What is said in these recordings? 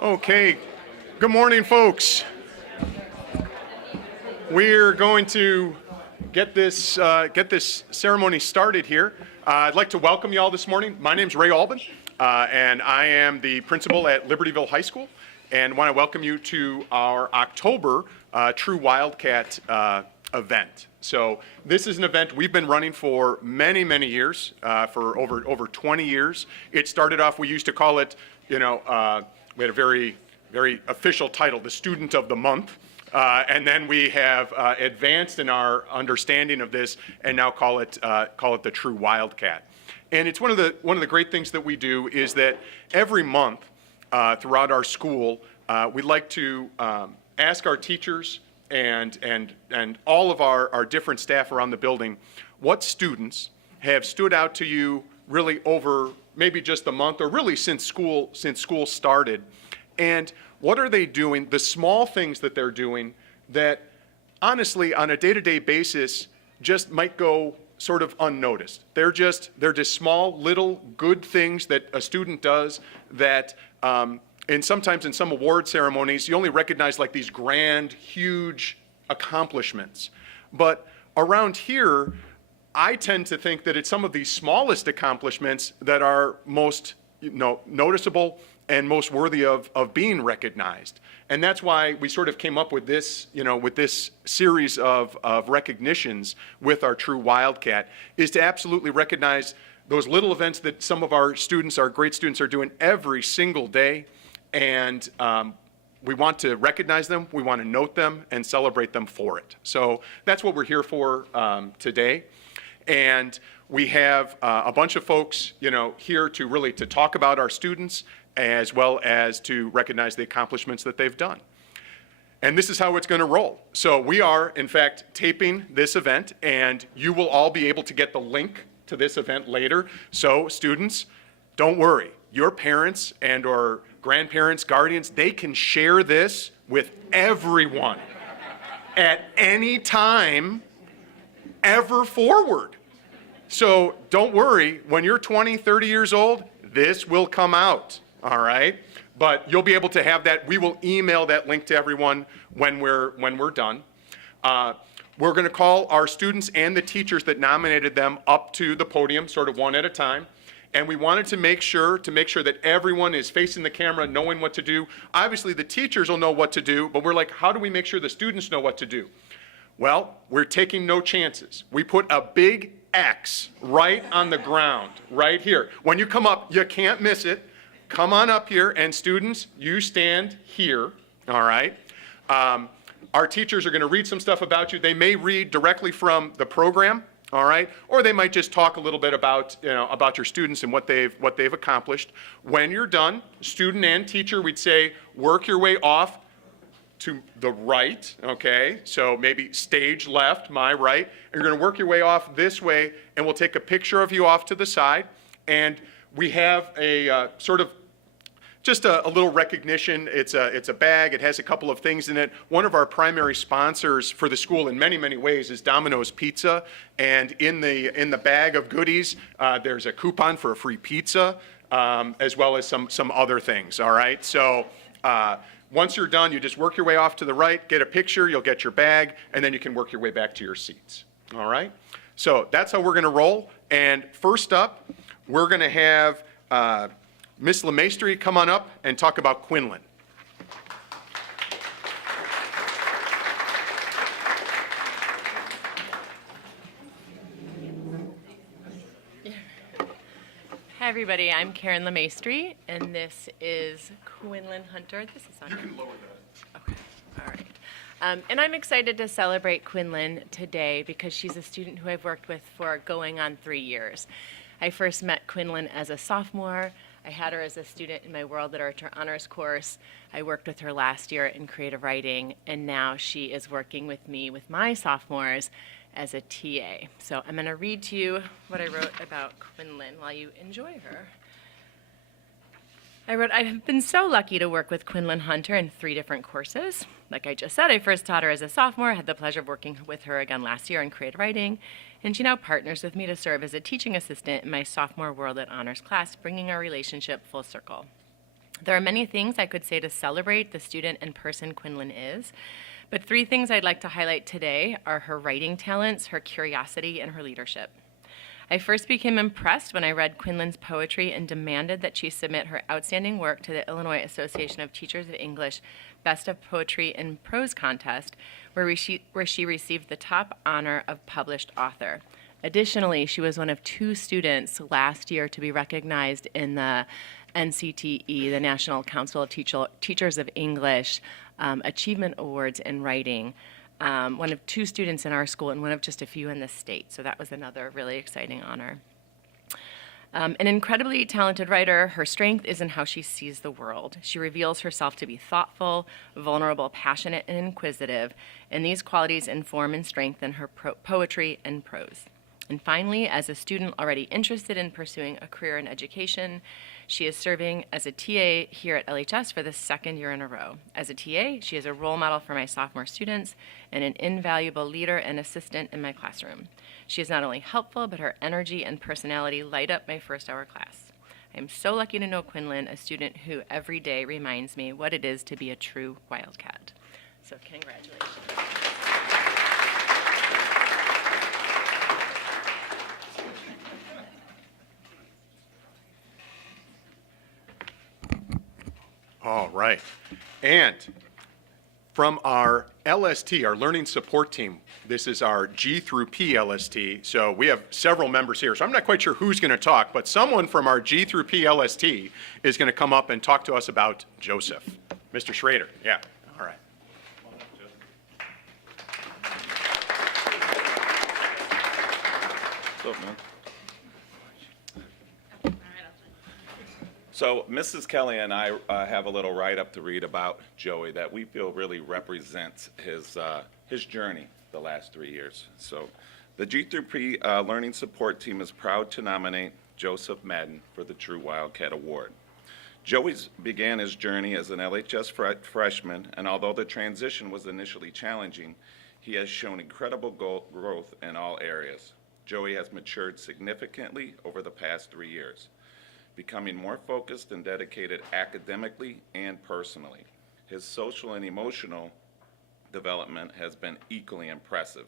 Okay, good morning, folks. We're going to get this ceremony started here. I'd like to welcome you all this morning. My name's Ray Albin, and I am the principal at Libertyville High School, and want to welcome you to our October True Wildcat event. So this is an event we've been running for many, many years, for over 20 years. It started off, we used to call it, we had a very, very official title, the Student of the Month. And then we have advanced in our understanding of this and now call it the True Wildcat. And it's one of the great things that we do is that every month throughout our school, we'd like to ask our teachers and all of our different staff around the building what students have stood out to you really over maybe just a month or really since school started, and what are they doing, the small things that they're doing that honestly on a day-to-day basis just might go sort of unnoticed. They're just small little good things that a student does that and sometimes in some award ceremonies you only recognize like these grand, huge accomplishments. But around here, I tend to think that it's some of these smallest accomplishments that are most noticeable and most worthy of being recognized. And that's why we sort of came up with this, with this series of recognitions with our True Wildcat, is to absolutely recognize those little events that some of our students, our great students, are doing every single day. And we want to recognize them, we want to note them, and celebrate them for it. So that's what we're here for today. And we have a bunch of folks, here to really to talk about our students as well as to recognize the accomplishments that they've done. And this is how it's going to roll. So we are, in fact, taping this event, and you will all be able to get the link to this event later. So students, don't worry. Your parents and or grandparents, guardians, they can share this with everyone at any time ever forward. So don't worry, when you're 20, 30 years old, this will come out, all right? But you'll be able to have that. We will email that link to everyone when we're done. We're gonna call our students and the teachers that nominated them up to the podium, sort of one at a time. And we wanted to make sure that everyone is facing the camera, knowing what to do. Obviously, the teachers will know what to do, but we're like, how do we make sure the students know what to do? Well, we're taking no chances. We put a big X right on the ground, right here. When you come up, you can't miss it. Come on up here, and students, you stand here, all right? Our teachers are gonna read some stuff about you. They may read directly from the program, all right? Or they might just talk a little bit about, about your students and what they've accomplished. When you're done, student and teacher, we'd say, work your way off to the right, okay? So maybe stage left, my right. And you're gonna work your way off this way, and we'll take a picture of you off to the side. And we have a sort of just a little recognition. It's a bag. It has a couple of things in it. One of our primary sponsors for the school in many, many ways is Domino's Pizza. And in the bag of goodies, there's a coupon for a free pizza, as well as some other things, all right? So once you're done, you just work your way off to the right, get a picture, you'll get your bag, and then you can work your way back to your seats, all right? So that's how we're gonna roll. And first up, we're gonna have Miss LeMaistry come on up and talk about Quinlan. Hi everybody, I'm Karen LeMaistry, and this is Quinlan Hunter. This is on. You can lower that. Okay, all right. And I'm excited to celebrate Quinlan today because she's a student who I've worked with for going on 3 years. I first met Quinlan as a sophomore. I had her as a student in my World Literature Honors course. I worked with her last year in creative writing, and now she is working with me with my sophomores as a TA. So I'm gonna read to you what I wrote about Quinlan while you enjoy her. I wrote, I've been so lucky to work with Quinlan Hunter in 3 different courses. Like I just said, I first taught her as a sophomore, had the pleasure of working with her again last year in creative writing, and she now partners with me to serve as a teaching assistant in my sophomore World Lit Honors class, bringing our relationship full circle. There are many things I could say to celebrate the student and person Quinlan is, but 3 things I'd like to highlight today are her writing talents, her curiosity, and her leadership. I first became impressed when I read Quinlan's poetry and demanded that she submit her outstanding work to the Illinois Association of Teachers of English Best of Poetry in Prose contest, where she received the top honor of published author. Additionally, she was one of 2 students last year to be recognized in the NCTE, the National Council of Teachers of English, Achievement Awards in Writing. One of 2 students in our school and one of just a few in the state. So that was another really exciting honor. An incredibly talented writer, her strength is in how she sees the world. She reveals herself to be thoughtful, vulnerable, passionate, and inquisitive, and these qualities inform and strengthen her poetry and prose. And finally, as a student already interested in pursuing a career in education, she is serving as a TA here at LHS for the 2nd year in a row. As a TA, she is a role model for my sophomore students and an invaluable leader and assistant in my classroom. She is not only helpful, but her energy and personality light up my first hour class. I am so lucky to know Quinlan, a student who every day reminds me what it is to be a true Wildcat. So congratulations. All right. And from our LST, our Learning Support Team, this is our G through P LST. So we have several members here. So I'm not quite sure who's going to talk, but someone from our G through P LST is going to come up and talk to us about Joseph. Mr. Schrader. Yeah. All right. What's up, man? So Mrs. Kelly and I have a little write-up to read about Joey that we feel really represents his journey the last 3 years. So the G through P Learning Support Team is proud to nominate Joseph Madden for the True Wildcat Award. Joey began his journey as an LHS freshman, and although the transition was initially challenging, he has shown incredible growth in all areas. Joey has matured significantly over the past 3 years, becoming more focused and dedicated academically and personally. His social and emotional development has been equally impressive,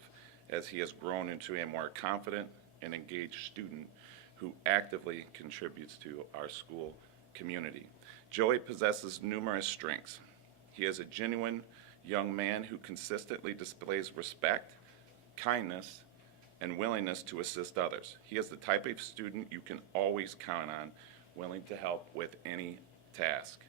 as he has grown into a more confident and engaged student who actively contributes to our school community. Joey possesses numerous strengths. He is a genuine young man who consistently displays respect, kindness, and willingness to assist others. He is the type of student you can always count on, willing to help with any task.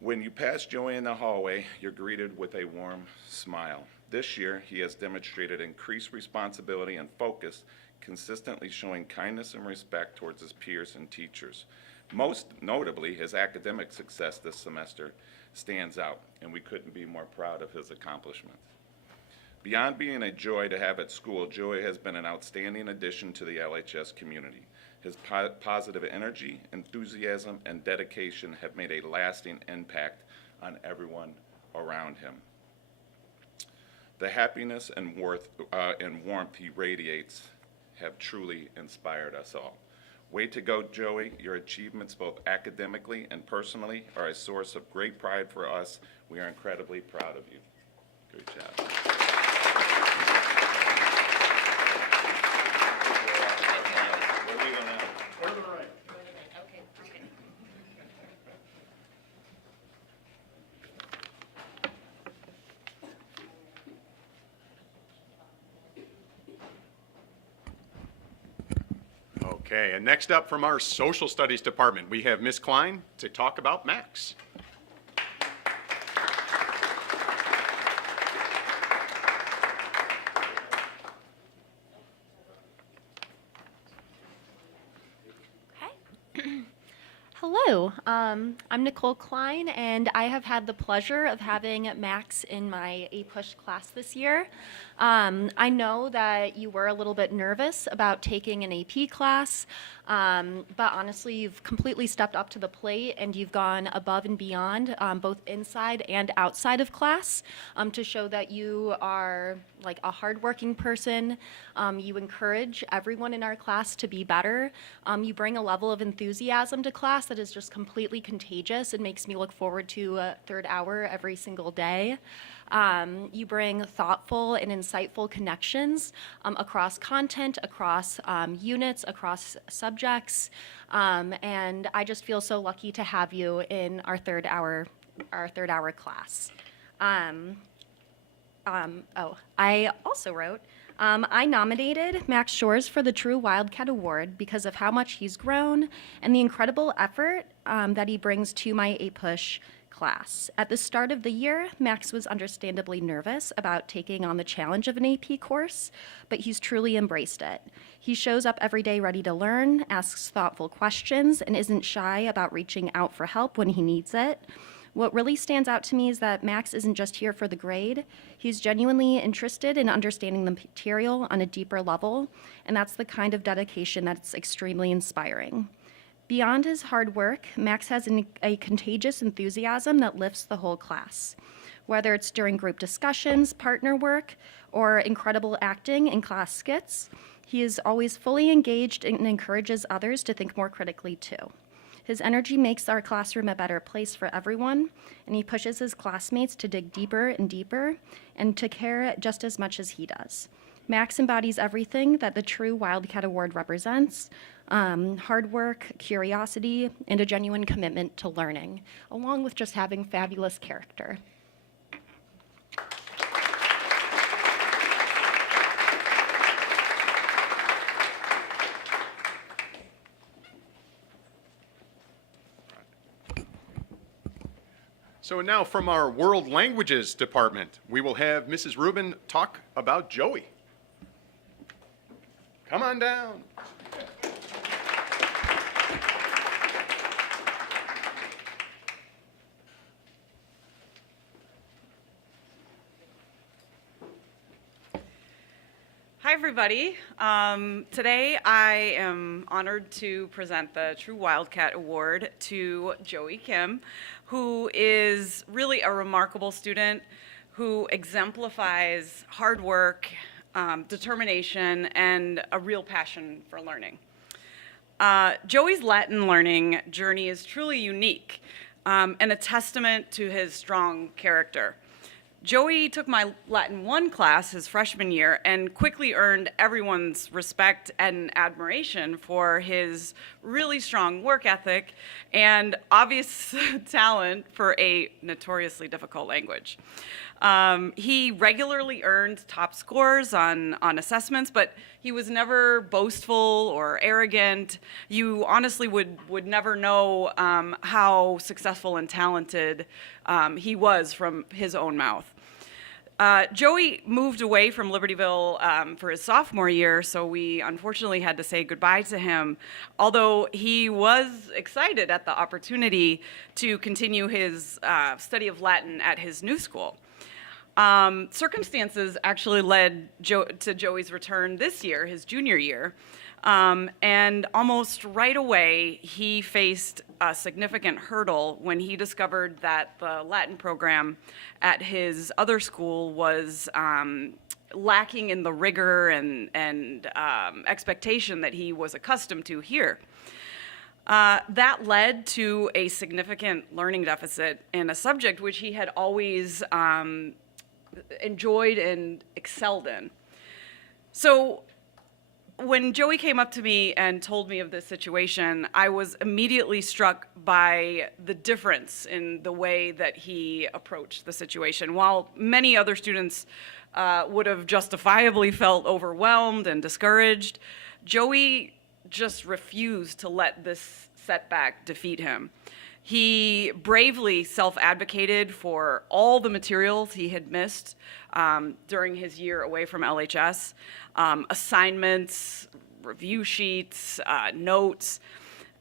When you pass Joey in the hallway, you're greeted with a warm smile. This year, he has demonstrated increased responsibility and focus, consistently showing kindness and respect towards his peers and teachers. Most notably, his academic success this semester stands out, and we couldn't be more proud of his accomplishments. Beyond being a joy to have at school, Joey has been an outstanding addition to the LHS community. His positive energy, enthusiasm, and dedication have made a lasting impact on everyone around him. The happiness and warmth he radiates have truly inspired us all. Way to go, Joey. Your achievements, both academically and personally, are a source of great pride for us. We are incredibly proud of you. Good job. Okay, and next up from our Social Studies Department, we have Ms. Klein to talk about Max. Hello, I'm Nicole Klein, and I have had the pleasure of having Max in my A-Push class this year. I know that you were a little bit nervous about taking an AP class, but honestly, you've completely stepped up to the plate, and you've gone above and beyond, both inside and outside of class, to show that you are like a hardworking person. You encourage everyone in our class to be better. You bring a level of enthusiasm to class that is is just completely contagious. It makes me look forward to a third hour every single day. You bring thoughtful and insightful connections across content, across units, across subjects, and I just feel so lucky to have you in our third hour class. I also wrote, I nominated Max Shores for the True Wildcat Award because of how much he's grown and the incredible effort that he brings to my APUSH class. At the start of the year, Max was understandably nervous about taking on the challenge of an AP course, but he's truly embraced it. He shows up every day ready to learn, asks thoughtful questions, and isn't shy about reaching out for help when he needs it. What really stands out to me is that Max isn't just here for the grade. He's genuinely interested in understanding the material on a deeper level, and that's the kind of dedication that's extremely inspiring. Beyond his hard work, Max has a contagious enthusiasm that lifts the whole class. Whether it's during group discussions, partner work, or incredible acting in class skits, he is always fully engaged and encourages others to think more critically too. His energy makes our classroom a better place for everyone, and he pushes his classmates to dig deeper and deeper and to care just as much as he does. Max embodies everything that the True Wildcat Award represents, hard work, curiosity, and a genuine commitment to learning, along with just having fabulous character. So now from our World Languages Department, we will have Mrs. Rubin talk about Joey. Come on down. Hi, everybody. Today I am honored to present the True Wildcat Award to Joey Kim, who is really a remarkable student who exemplifies hard work, determination, and a real passion for learning. Joey's Latin learning journey is truly unique and a testament to his strong character. Joey took my Latin 1 class his freshman year and quickly earned everyone's respect and admiration for his really strong work ethic and obvious talent for a notoriously difficult language. He regularly earned top scores on assessments, but he was never boastful or arrogant. You honestly would never know how successful and talented he was from his own mouth. Joey moved away from Libertyville for his sophomore year, so we unfortunately had to say goodbye to him, although he was excited at the opportunity to continue his study of Latin at his new school. Circumstances actually led to Joey's return this year, his junior year, and almost right away he faced a significant hurdle when he discovered that the Latin program at his other school was lacking in the rigor and expectation that he was accustomed to here. That led to a significant learning deficit in a subject which he had always enjoyed and excelled in. So when Joey came up to me and told me of this situation, I was immediately struck by the difference in the way that he approached the situation. While many other students would have justifiably felt overwhelmed and discouraged, Joey just refused to let this setback defeat him. He bravely self-advocated for all the materials he had missed during his year away from LHS, assignments, review sheets, notes,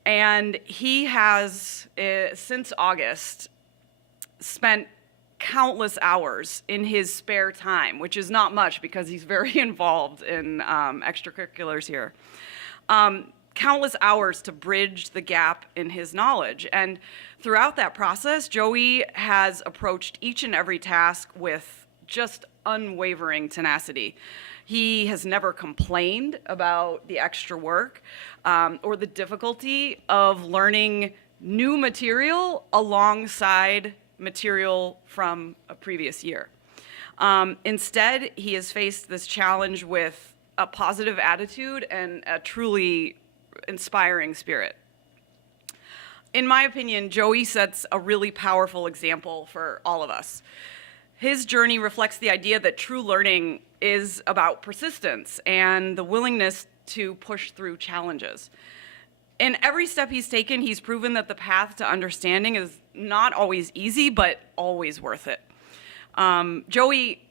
and he has, since August, spent countless hours in his spare time, which is not much because he's very involved in extracurriculars here. Countless hours to bridge the gap in his knowledge. And throughout that process, Joey has approached each and every task with just unwavering tenacity. He has never complained about the extra work or the difficulty of learning new material alongside material from a previous year. Instead, he has faced this challenge with a positive attitude and a truly inspiring spirit. In my opinion, Joey sets a really powerful example for all of us. His journey reflects the idea that true learning is about persistence and the willingness to push through challenges. In every step he's taken, he's proven that the path to understanding is not always easy, but always worth it. Joey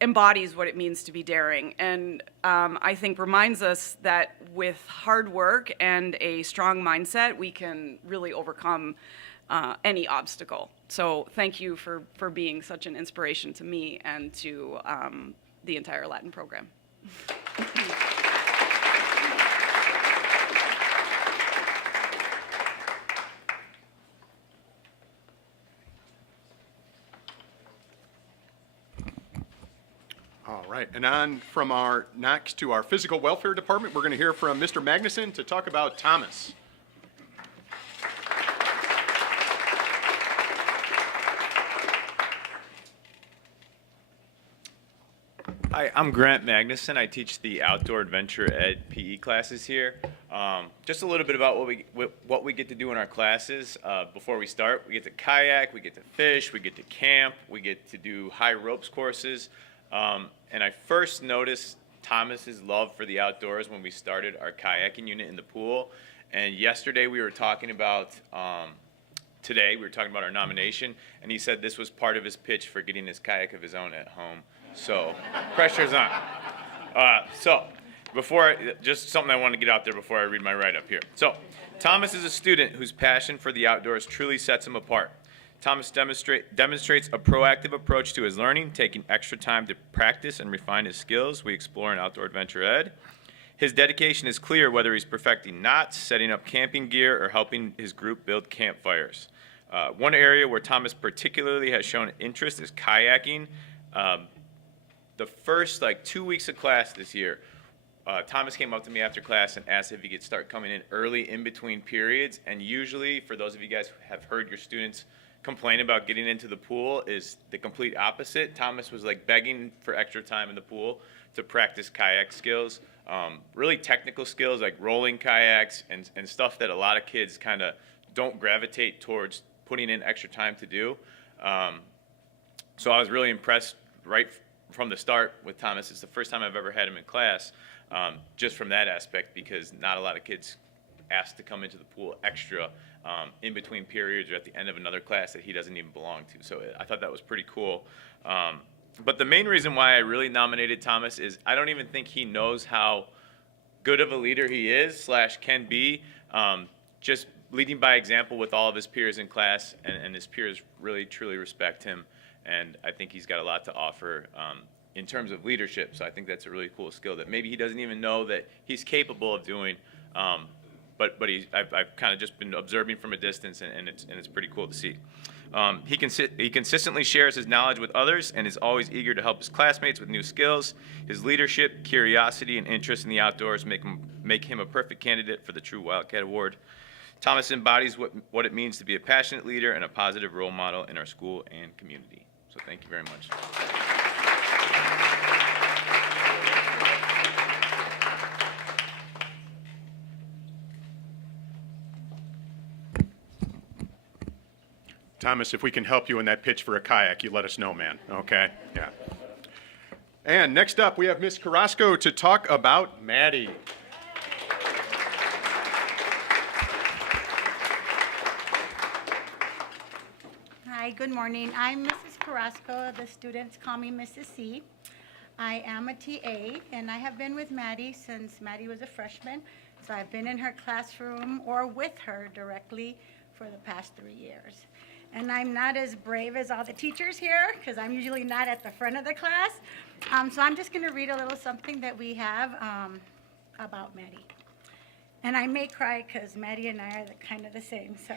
embodies what it means to be daring, and I think reminds us that with hard work and a strong mindset, we can really overcome any obstacle. So thank you for being such an inspiration to me and to the entire Latin program. All right, and on from our next to our physical welfare department, we're going to hear from Mr. Magnuson to talk about Thomas. Hi, I'm Grant Magnuson. I teach the Outdoor Adventure Ed PE classes here. Just a little bit about what we get to do in our classes. Before we start, we get to kayak, we get to fish, we get to camp, we get to do high ropes courses. And I first noticed Thomas's love for the outdoors when we started our kayaking unit in the pool. And yesterday we were talking about, today we were talking about our nomination, and he said this was part of his pitch for getting his kayak of his own at home. So pressure's on. Just something I want to get out there before I read my write-up here. So Thomas is a student whose passion for the outdoors truly sets him apart. Thomas demonstrates a proactive approach to his learning, taking extra time to practice and refine his skills we explore in Outdoor Adventure Ed. His dedication is clear whether he's perfecting knots, setting up camping gear, or helping his group build campfires. One area where Thomas particularly has shown interest is kayaking. The first 2 weeks of class this year, Thomas came up to me after class and asked if he could start coming in early in between periods. And usually, for those of you guys who have heard your students complain about getting into the pool, is the complete opposite. Thomas was begging for extra time in the pool to practice kayak skills, really technical skills like rolling kayaks and stuff that a lot of kids kind of don't gravitate towards putting in extra time to do. So I was really impressed right from the start with Thomas. It's the first time I've ever had him in class, just from that aspect, because not a lot of kids ask to come into the pool extra in between periods or at the end of another class that he doesn't even belong to. So I thought that was pretty cool. But the main reason why I really nominated Thomas is I don't even think he knows how good of a leader he is / can be, just leading by example with all of his peers in class, and his peers really truly respect him. And I think he's got a lot to offer in terms of leadership. So I think that's a really cool skill that maybe he doesn't even know that he's capable of doing. But I've kind of just been observing from a distance, and it's pretty cool to see. He consistently shares his knowledge with others and is always eager to help his classmates with new skills. His leadership, curiosity, and interest in the outdoors make him a perfect candidate for the True Wildcat Award. Thomas embodies what it means to be a passionate leader and a positive role model in our school and community. So thank you very much. Thomas, if we can help you in that pitch for a kayak, you let us know, man. Okay? Yeah. And next up, we have Miss Carrasco to talk about Maddie. Hi, good morning. I'm Mrs. Carrasco. The students call me Mrs. C. I am a TA, and I have been with Maddie since Maddie was a freshman. So I've been in her classroom or with her directly for the past 3 years. And I'm not as brave as all the teachers here, because I'm usually not at the front of the class. So I'm just going to read a little something that we have about Maddie. And I may cry because Maddie and I are kind of the same. So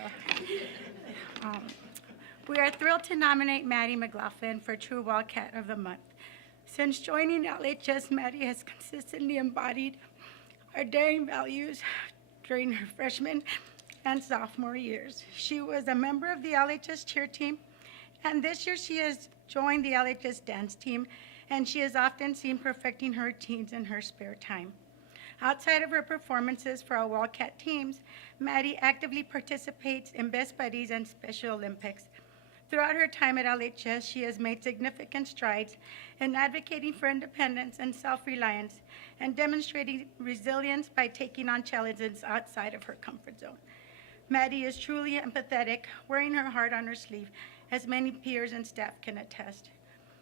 we are thrilled to nominate Maddie McLaughlin for True Wildcat of the Month. Since joining LHS, Maddie has consistently embodied our daring values during her freshman and sophomore years. She was a member of the LHS cheer team, and this year she has joined the LHS dance team, and she is often seen perfecting her routines in her spare time. Outside of her performances for our Wildcat teams, Maddie actively participates in Best Buddies and Special Olympics. Throughout her time at LHS, she has made significant strides in advocating for independence and self-reliance and demonstrating resilience by taking on challenges outside of her comfort zone. Maddie is truly empathetic, wearing her heart on her sleeve, as many peers and staff can attest.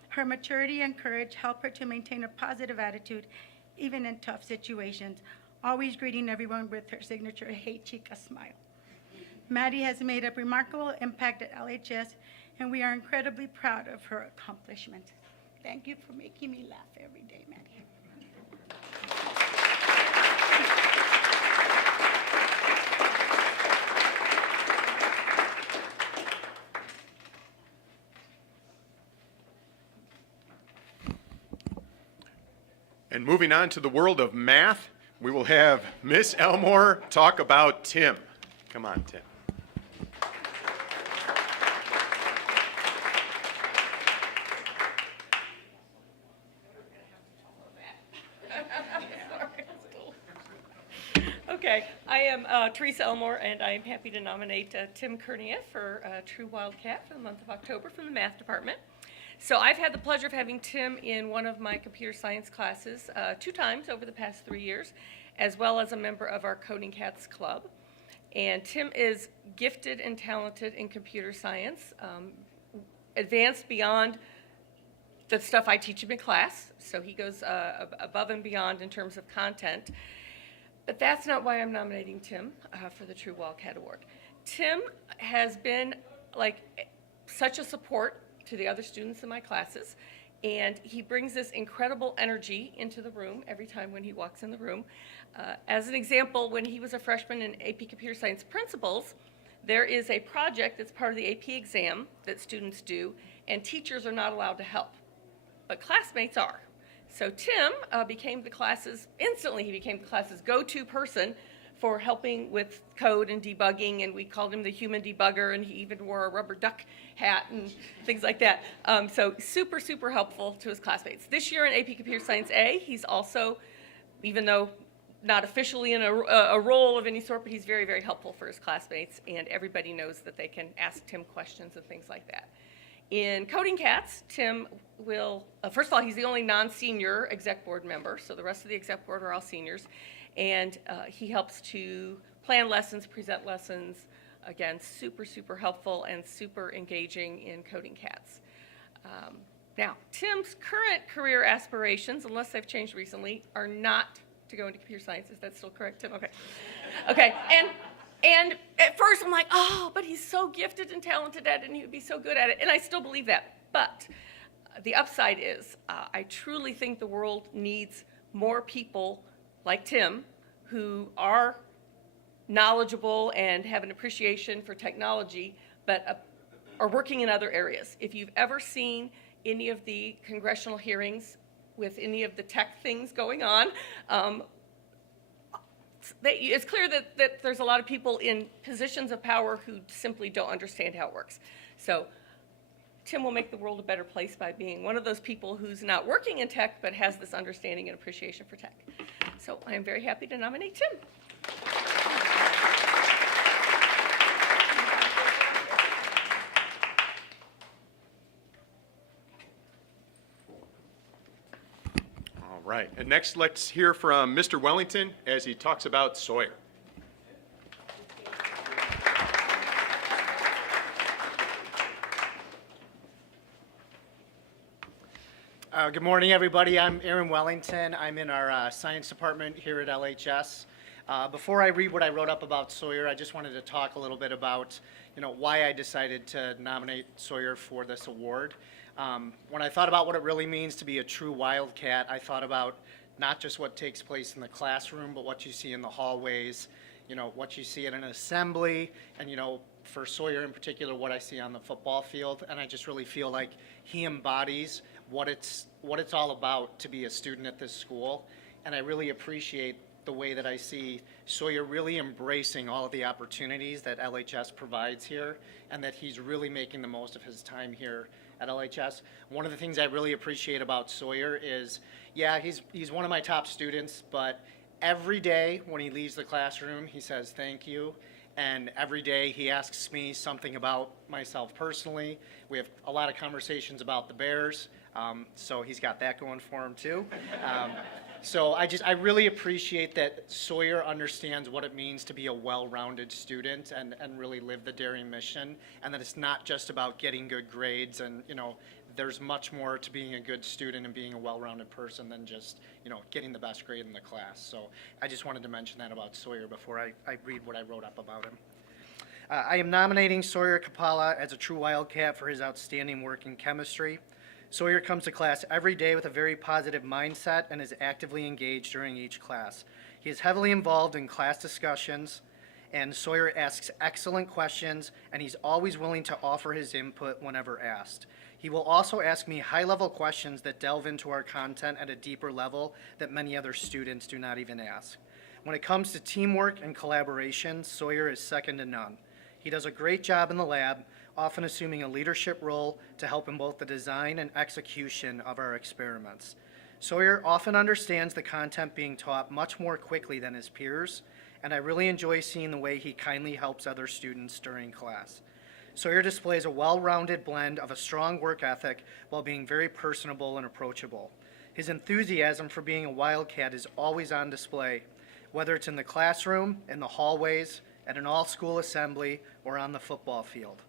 Her maturity and courage help her to maintain a positive attitude, even in tough situations, always greeting everyone with her signature "Hey Chica" smile. Maddie has made a remarkable impact at LHS, and we are incredibly proud of her accomplishments. Thank you for making me laugh every day, Maddie. And moving on to the world of math, we will have Miss Elmore talk about Tim. Come on, Tim. Okay, I am Teresa Elmore, and I am happy to nominate Tim Kernia for True Wildcat for the month of October from the math department. So I've had the pleasure of having Tim in one of my computer science classes 2 times over the past 3 years, as well as a member of our Coding Cats Club. And Tim is gifted and talented in computer science, advanced beyond the stuff I teach him in class, so he goes above and beyond in terms of content. But that's not why I'm nominating Tim for the True Wildcat Award. Tim has been like such a support to the other students in my classes, and he brings this incredible energy into the room every time when he walks in the room. As an example, when he was a freshman in AP Computer Science Principles, there is a project that's part of the AP exam that students do, and teachers are not allowed to help, but classmates are. So Tim became the class's go-to person for helping with code and debugging, and we called him the human debugger, and he even wore a rubber duck hat and things like that. So super, super helpful to his classmates. This year in AP Computer Science A, he's also, even though not officially in a role of any sort, but he's very, very helpful for his classmates, and everybody knows that they can ask Tim questions and things like that. In Coding Cats, Tim will, first of all, he's the only non-senior exec board member, so the rest of the exec board are all seniors, and he helps to plan lessons, present lessons. Again, super, super helpful and super engaging in Coding Cats. Now, Tim's current career aspirations, unless they've changed recently, are not to go into computer science. Is that still correct, Tim? Okay. Okay, and at first I'm like, oh, but he's so gifted and talented at it, and he would be so good at it, and I still believe that. But the upside is I truly think the world needs more people like Tim who are knowledgeable and have an appreciation for technology, but are working in other areas. If you've ever seen any of the congressional hearings with any of the tech things going on, it's clear that there's a lot of people in positions of power who simply don't understand how it works. So Tim will make the world a better place by being one of those people who's not working in tech but has this understanding and appreciation for tech. So I am very happy to nominate Tim. All right, and next let's hear from Mr. Wellington as he talks about Sawyer. Good morning, everybody. I'm Aaron Wellington. I'm in our science department here at LHS. Before I read what I wrote up about Sawyer, I just wanted to talk a little bit about, why I decided to nominate Sawyer for this award. When I thought about what it really means to be a true Wildcat, I thought about not just what takes place in the classroom, but what you see in the hallways, what you see at an assembly, and, for Sawyer in particular, what I see on the football field. And I just really feel like he embodies what it's all about to be a student at this school. And I really appreciate the way that I see Sawyer really embracing all of the opportunities that LHS provides here, and that he's really making the most of his time here at LHS. One of the things I really appreciate about Sawyer is, yeah, he's one of my top students, but every day when he leaves the classroom, he says thank you. And every day he asks me something about myself personally. We have a lot of conversations about the Bears, so he's got that going for him too. So I really appreciate that Sawyer understands what it means to be a well-rounded student and really live the Darien mission, and that it's not just about getting good grades, and there's much more to being a good student and being a well-rounded person than just getting the best grade in the class. So I just wanted to mention that about Sawyer before I read what I wrote up about him. I am nominating Sawyer Kapala as a true Wildcat for his outstanding work in chemistry. Sawyer comes to class every day with a very positive mindset and is actively engaged during each class. He is heavily involved in class discussions, and Sawyer asks excellent questions, and he's always willing to offer his input whenever asked. He will also ask me high-level questions that delve into our content at a deeper level that many other students do not even ask. When it comes to teamwork and collaboration, Sawyer is second to none. He does a great job in the lab, often assuming a leadership role to help in both the design and execution of our experiments. Sawyer often understands the content being taught much more quickly than his peers, and I really enjoy seeing the way he kindly helps other students during class. Sawyer displays a well-rounded blend of a strong work ethic while being very personable and approachable. His enthusiasm for being a Wildcat is always on display, whether it's in the classroom, in the hallways, at an all-school assembly, or on the football field.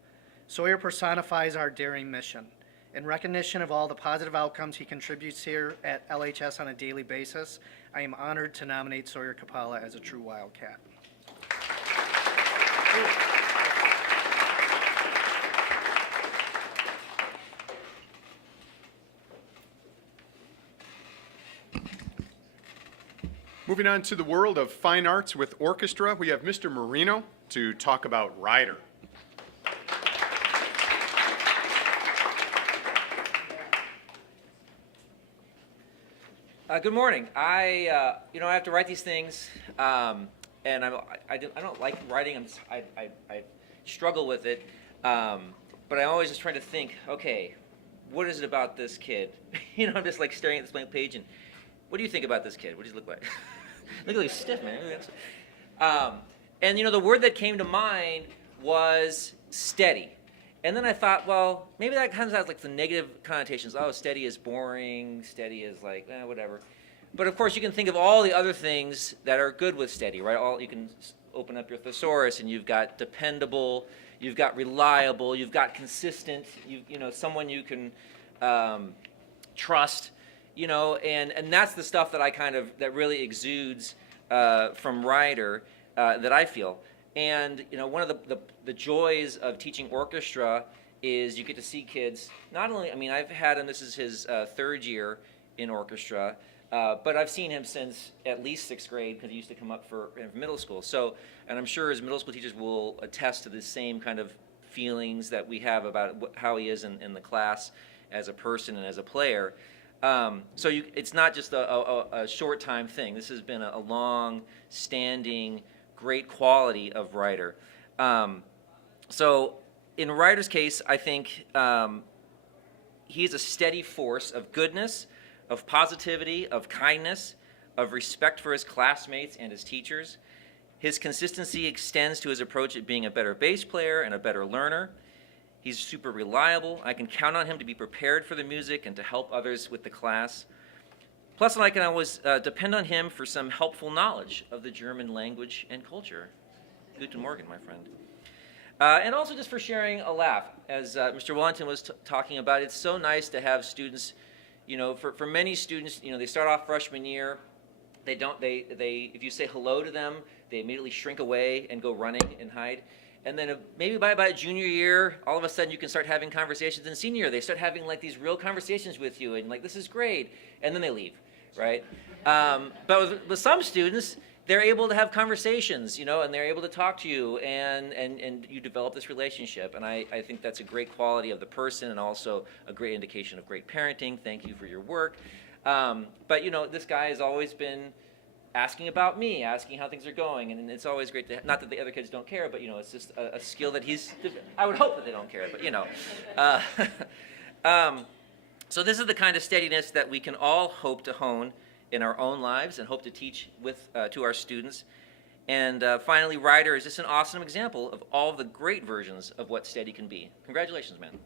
Sawyer personifies our daring mission. In recognition of all the positive outcomes he contributes here at LHS on a daily basis, I am honored to nominate Sawyer Kapala as a true Wildcat. Moving on to the world of fine arts with orchestra, we have Mr. Marino to talk about Ryder. Good morning. I have to write these things, and I don't like writing. I struggle with it, but I'm always just trying to think. Okay, what is it about this kid? I'm just like staring at this blank page, and what do you think about this kid? What does he look like? Look at he's stiff, man. And the word that came to mind was steady. And then I thought, well, maybe that kind of has like the negative connotations. Oh, steady is boring. Steady is like, whatever. But of course, you can think of all the other things that are good with steady, right? You can open up your thesaurus, and you've got dependable, you've got reliable, you've got consistent. Someone you can trust. And that's the stuff that that really exudes from Ryder that I feel. And one of the joys of teaching orchestra is you get to see kids. Not only, I've had him. This is his third year in orchestra, but I've seen him since at least sixth grade because he used to come up for middle school. So, and I'm sure his middle school teachers will attest to the same kind of feelings that we have about how he is in the class as a person and as a player. So it's not just a short time thing. This has been a long-standing great quality of Ryder. So in Ryder's case, I think he's a steady force of goodness, of positivity, of kindness, of respect for his classmates and his teachers. His consistency extends to his approach at being a better bass player and a better learner. He's super reliable. I can count on him to be prepared for the music and to help others with the class. Plus, I can always depend on him for some helpful knowledge of the German language and culture. Guten Morgen, my friend. And also just for sharing a laugh. As Mr. Wellington was talking about, it's so nice to have students, for many students, they start off freshman year, if you say hello to them, they immediately shrink away and go running and hide. And then maybe by about junior year, all of a sudden you can start having conversations. In senior year, they start having like these real conversations with you, and like, this is great. And then they leave, right? But with some students, they're able to have conversations, and they're able to talk to you, and you develop this relationship. And I think that's a great quality of the person, and also a great indication of great parenting. Thank you for your work. But this guy has always been asking about me, asking how things are going, and it's always great to, not that the other kids don't care, but it's just a skill that I would hope that they don't care, but so this is the kind of steadiness that we can all hope to hone in our own lives and hope to teach to our students. And finally, Ryder is just an awesome example of all the great versions of what steady can be. Congratulations, man.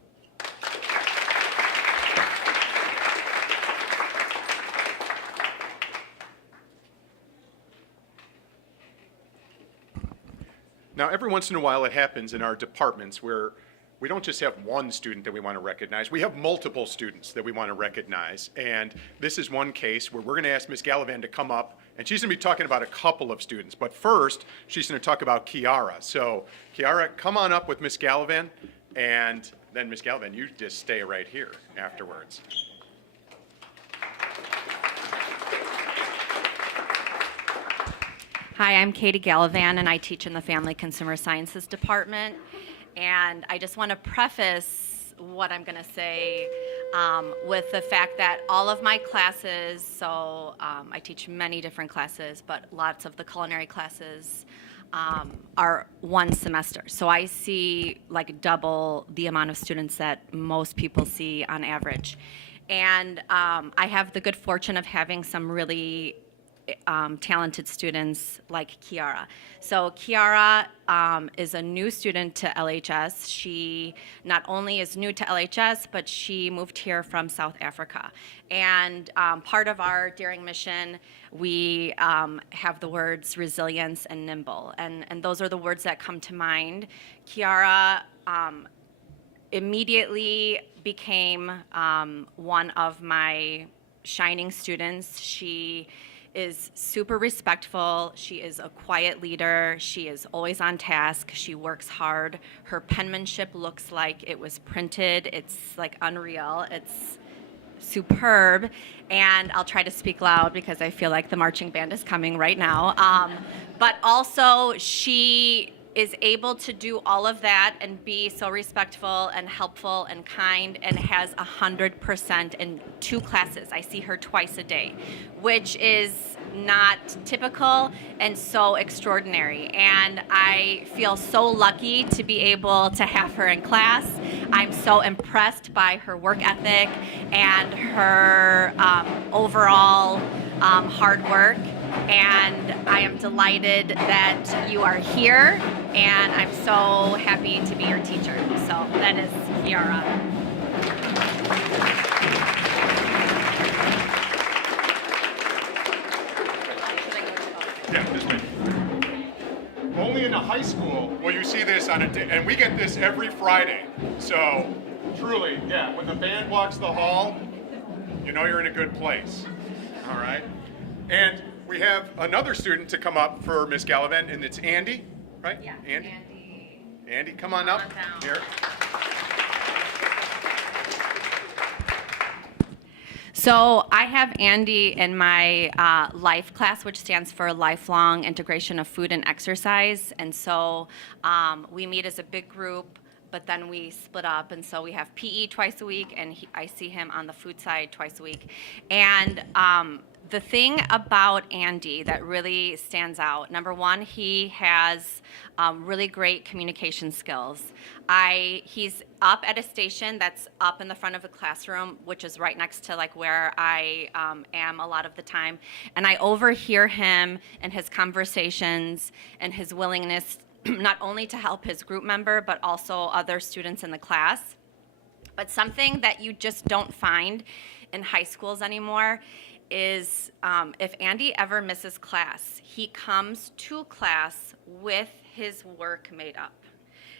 Now, every once in a while, it happens in our departments where we don't just have one student that we want to recognize, we have multiple students that we want to recognize. And this is one case where we're going to ask Ms. Gallivan to come up, and she's going to be talking about a couple of students. But first, she's going to talk about Kiara. So, Kiara, come on up with Ms. Gallivan, and then Ms. Gallivan, you just stay right here afterwards. Hi, I'm Katie Gallivan, and I teach in the Family Consumer Sciences Department. And I just want to preface what I'm going to say with the fact that all of my classes, so I teach many different classes, but lots of the culinary classes are one semester. So I see like double the amount of students that most people see on average. And I have the good fortune of having some really talented students like Kiara. So Kiara is a new student to LHS. She not only is new to LHS, but she moved here from South Africa. And part of our Daring mission, we have the words resilience and nimble. And those are the words that come to mind. Kiara immediately became one of my shining students. She is super respectful. She is a quiet leader. She is always on task. She works hard. Her penmanship looks like it was printed. It's like unreal. It's superb. And I'll try to speak loud because I feel like the marching band is coming right now. But also she is able to do all of that and be so respectful and helpful and kind, and has 100% in 2 classes. I see her twice a day, which is not typical and so extraordinary. And I feel so lucky to be able to have her in class. I'm so impressed by her work ethic and her overall hard work. And I am delighted that you are here, and I'm so happy to be your teacher. So that is Kiara. Yeah, this way. Only in the high school will you see this on a day, and we get this every Friday. So truly, yeah, when the band walks the hall, you know you're in a good place. All right? And we have another student to come up for Miss Gallivan, and it's Andy, right? Yeah, Andy. Andy, come on up down. here. So I have Andy in my LIFE class, which stands for Lifelong Integration of Food and Exercise. And so we meet as a big group, but then we split up. And so we have PE twice a week, and I see him on the food side twice a week. And the thing about Andy that really stands out, number one, he has really great communication skills. He's up at a station that's up in the front of the classroom, which is right next to like where I am a lot of the time. And I overhear him and his conversations and his willingness not only to help his group member, but also other students in the class. But something that you just don't find in high schools anymore is if Andy ever misses class, he comes to class with his work made up.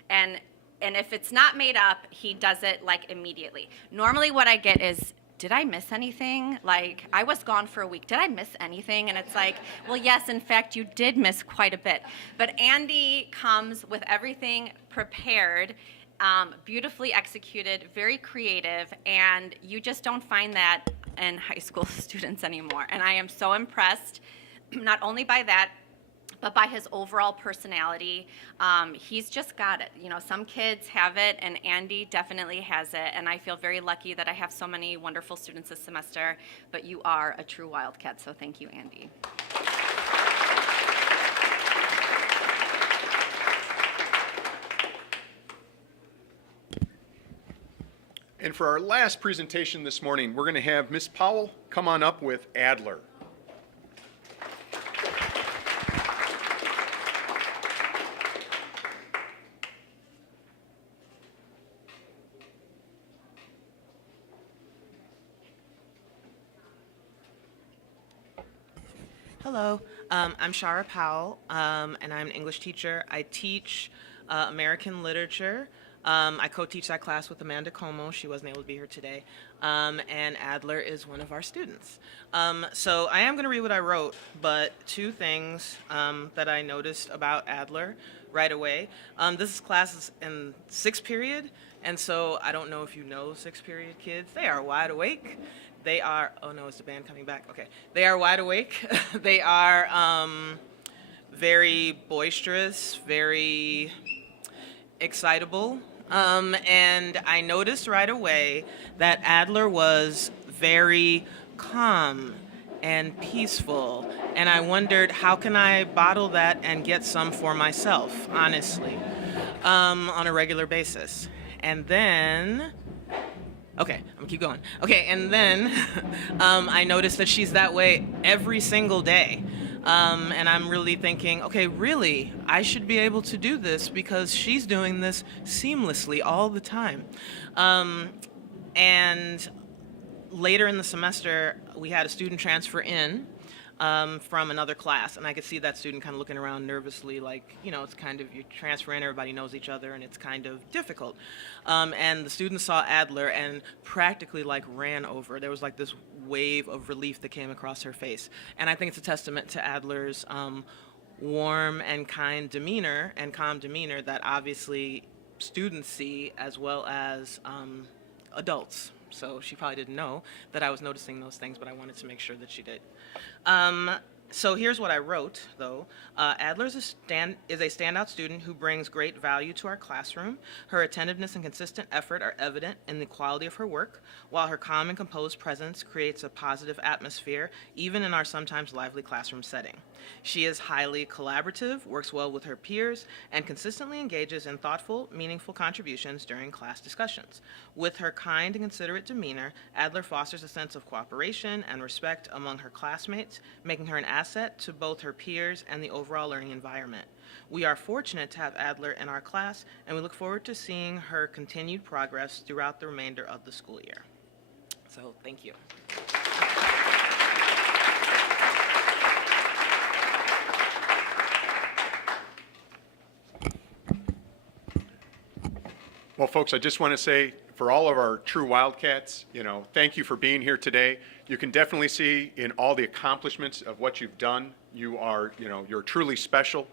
And if it's not made up, he does it like immediately. Normally what I get is, did I miss anything? Like, I was gone for a week. Did I miss anything? And it's like, well, yes, in fact, you did miss quite a bit. But Andy comes with everything prepared, beautifully executed, very creative, and you just don't find that in high school students anymore. And I am so impressed, not only by that, but by his overall personality. He's just got it. You know, some kids have it, and Andy definitely has it. And I feel very lucky that I have so many wonderful students this semester, but you are a true Wildcat, so thank you, Andy. And for our last presentation this morning, we're going to have Miss Powell come on up with Adler. Hello, I'm Shara Powell, and I'm an English teacher. I teach American literature. I co-teach that class with Amanda Como. She wasn't able to be here today. And Adler is one of our students. So I am going to read what I wrote, but two things that I noticed about Adler right away. This class is in sixth period, and so I don't know if you know sixth period kids. They are wide awake. They are, oh no, is the band coming back? Okay. They are wide awake. They are very boisterous, very excitable. And I noticed right away that Adler was very calm and peaceful. And I wondered, how can I bottle that and get some for myself, honestly, on a regular basis? And then, okay, I'm gonna keep going. Okay, and then I noticed that she's that way every single day. And I'm really thinking, okay, really, I should be able to do this because she's doing this seamlessly all the time. And later in the semester, we had a student transfer in from another class, and I could see that student kind of looking around nervously, like, you know, it's kind of, you transfer in, everybody knows each other, and it's kind of difficult. And the student saw Adler and practically like ran over. There was like this wave of relief that came across her face. And I think it's a testament to Adler's warm and kind demeanor and calm demeanor that obviously students see as well as adults. So she probably didn't know that I was noticing those things, but I wanted to make sure that she did. So here's what I wrote, though. Adler is a standout student who brings great value to our classroom. Her attentiveness and consistent effort are evident in the quality of her work, while her calm and composed presence creates a positive atmosphere, even in our sometimes lively classroom setting. She is highly collaborative, works well with her peers, and consistently engages in thoughtful, meaningful contributions during class discussions. With her kind and considerate demeanor, Adler fosters a sense of cooperation and respect among her classmates, making her an asset to both her peers and the overall learning environment. We are fortunate to have Adler in our class, and we look forward to seeing her continued progress throughout the remainder of the school year. So, thank you. Well, folks, I just want to say for all of our true Wildcats, you know, thank you for being here today. You can definitely see in all the accomplishments of what you've done, you are, you know, you're truly special.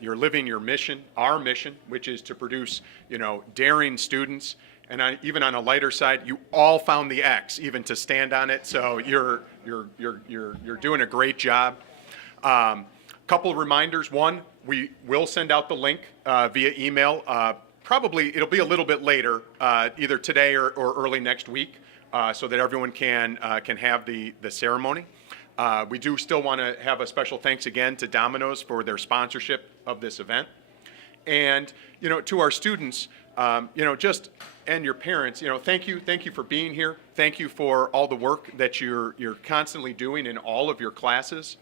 You're living your mission, our mission, which is to produce, you know, daring students. And even on a lighter side, you all found the X, even to stand on it. So you're doing a great job. Couple of reminders. One, we will send out the link via email. Probably it'll be a little bit later, either today or early next week, so that everyone can have the ceremony. We do still want to have a special thanks again to Domino's for their sponsorship of this event, and you know, to our students, you know, just and your parents, you know, thank you for being here. Thank you for all the work that you're constantly doing in all of your classes.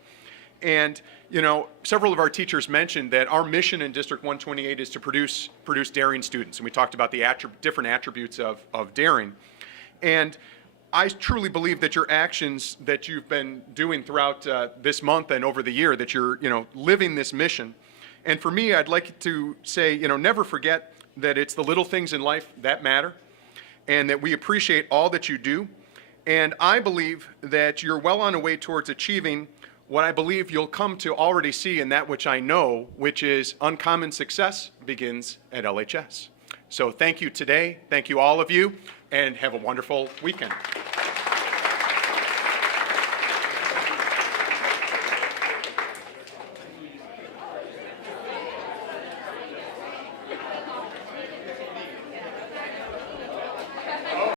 And, you know, several of our teachers mentioned that our mission in District 128 is to produce daring students. And we talked about the different attributes of daring. And I truly believe that your actions that you've been doing throughout this month and over the year, that you're, you know, living this mission. And for me, I'd like to say, you know, never forget that it's the little things in life that matter, and that we appreciate all that you do. And I believe that you're well on the way towards achieving what I believe you'll come to already see in that which I know, which is uncommon success begins at LHS. So thank you today, thank you all of you, and have a wonderful weekend.